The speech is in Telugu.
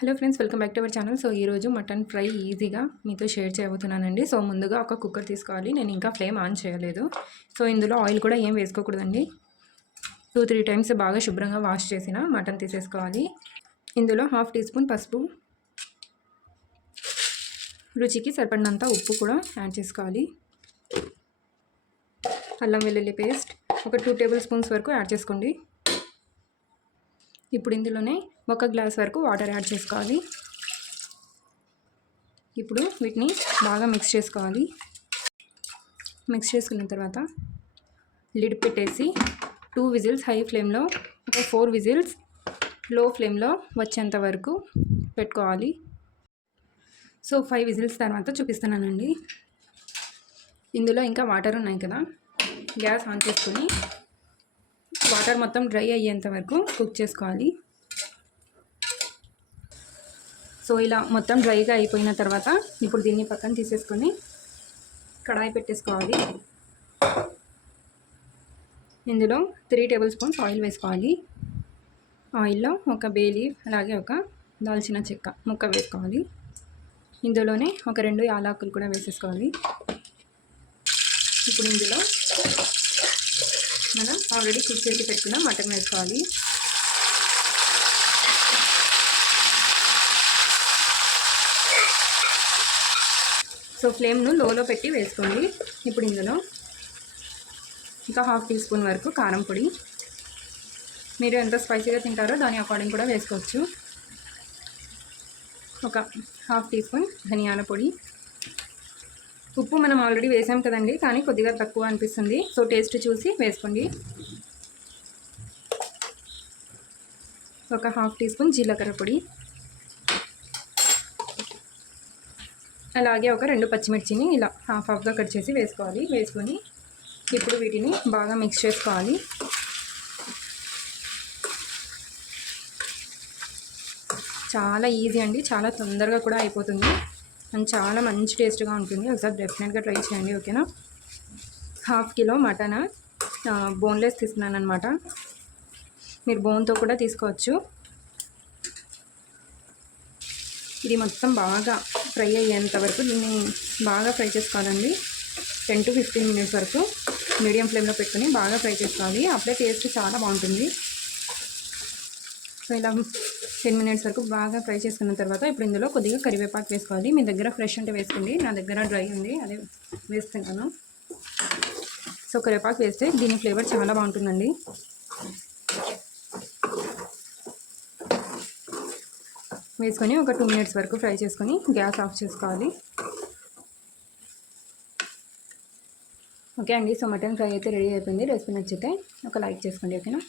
Hello friends, welcome back to our channel. So ఈరోజు మటన్ ఫ్రై ఈజీగా మీతో షేర్ చేయబోతున్నానండి. సో ముందుగా ఒక కుక్కర్ తీసుకోవాలి. నేను ఇంకా ఫ్లేమ్ ఆన్ చేయలేదు. సో ఇందులో ఆయిల్ కూడా ఏం వేసుకోకూడదండి. 2-3 టైమ్స్ బాగా శుభ్రంగా వాష్ చేసిన మటన్ తీసేసుకోవాలి. ఇందులో 1/2 టీ స్పూన్ పసుపు, రుచికి సరిపడినంత ఉప్పు కూడా యాడ్ చేసుకోవాలి. అల్లం వెల్లుల్లి పేస్ట్ ఒక 2 టేబుల్ స్పూన్స్ వరకు యాడ్ చేసుకోండి. ఇప్పుడు ఇందులోనే 1 గ్లాస్ వరకు వాటర్ యాడ్ చేసుకోవాలి. ఇప్పుడు వీటిని బాగా మిక్స్ చేసుకోవాలి. మిక్స్ చేసుకున్న తర్వాత లిడ్ పెట్టేసి 2 విజిల్స్ హై ఫ్లేమ్లో, ఒక 4 విజిల్స్ లో ఫ్లేమ్లో వచ్చేంత వరకు పెట్టుకోవాలి. సో 5 విజిల్స్ తర్వాత చూపిస్తున్నానండి. ఇందులో ఇంకా వాటర్ ఉన్నాయి కదా, గ్యాస్ ఆన్ చేసుకొని వాటర్ మొత్తం డ్రై అయ్యేంత వరకు కుక్ చేసుకోవాలి. సో ఇలా మొత్తం డ్రైగా అయిపోయిన తర్వాత ఇప్పుడు దీన్ని పక్కన తీసేసుకొని కడాయి పెట్టేసుకోవాలి. ఇందులో 3 టేబుల్ స్పూన్స్ ఆయిల్ వేసుకోవాలి. ఆయిల్లో ఒక బే లీఫ్ అలాగే ఒక దాల్చిన చెక్క ముక్క వేసుకోవాలి. ఇందులోనే ఒక 2 యాలకులు కూడా వేసేసుకోవాలి. ఇప్పుడు ఇందులో మనం ఆల్రెడీ కుక్ చేసి పెట్టుకున్న మటన్ వేసుకోవాలి. సో ఫ్లేమ్ను లోలో పెట్టి వేసుకోండి. ఇప్పుడు ఇందులో ఇంకా 1/2 టీ స్పూన్ వరకు కారం పొడి, మీరు ఎంత స్పైసీగా తింటారో దాని అకార్డింగ్ కూడా వేసుకోవచ్చు. ఒక 1/2 టీ స్పూన్ ధనియాల పొడి. ఉప్పు మనం ఆల్రెడీ వేసాం కదండి, కానీ కొద్దిగా తక్కువ అనిపిస్తుంది. సో టేస్ట్ చూసి వేసుకోండి. ఒక 1/2 టీ స్పూన్ జీలకర్ర పొడి, అలాగే ఒక 2 పచ్చిమిర్చిని ఇలా హాఫ్గా కట్ చేసి వేసుకోవాలి. వేసుకొని ఇప్పుడు వీటిని బాగా మిక్స్ చేసుకోవాలి. చాలా ఈజీ అండి, చాలా తొందరగా కూడా అయిపోతుంది అండ్ చాలా మంచి టేస్ట్గా ఉంటుంది. ఒకసారి డెఫినెట్గా ట్రై చేయండి, ఓకేనా. 1/2 కిలో మటన్ బోన్లెస్ తీసుకున్నాను అనమాట. మీరు బోన్తో కూడా తీసుకోవచ్చు. ఇది మొత్తం బాగా ఫ్రై అయ్యేంత వరకు దీన్ని బాగా ఫ్రై చేసుకోవాలండి. 10 to 15 మినిట్స్ వరకు మీడియం ఫ్లేమ్లో పెట్టుకొని బాగా ఫ్రై చేసుకోవాలి. అప్పుడే టేస్ట్ చాలా బాగుంటుంది. సో ఇలా 10 మినిట్స్ వరకు బాగా ఫ్రై చేసుకున్న తర్వాత ఇప్పుడు ఇందులో కొద్దిగా కరివేపాకు వేసుకోవాలి. మీ దగ్గర ఫ్రెష్ ఉంటే వేసుకోండి, నా దగ్గర డ్రై ఉంది, అదే వేస్తున్నాను. సో కరివేపాకు వేస్తే దీని ఫ్లేవర్ చాలా బాగుంటుందండి. వేసుకొని ఒక 2 మినిట్స్ వరకు ఫ్రై చేసుకొని గ్యాస్ ఆఫ్ చేసుకోవాలి. ఓకే అండి, సో మటన్ ఫ్రై అయితే రెడీ అయిపోయింది. రెసిపీ నచ్చితే ఒక లైక్ చేసుకోండి, ఓకేనా.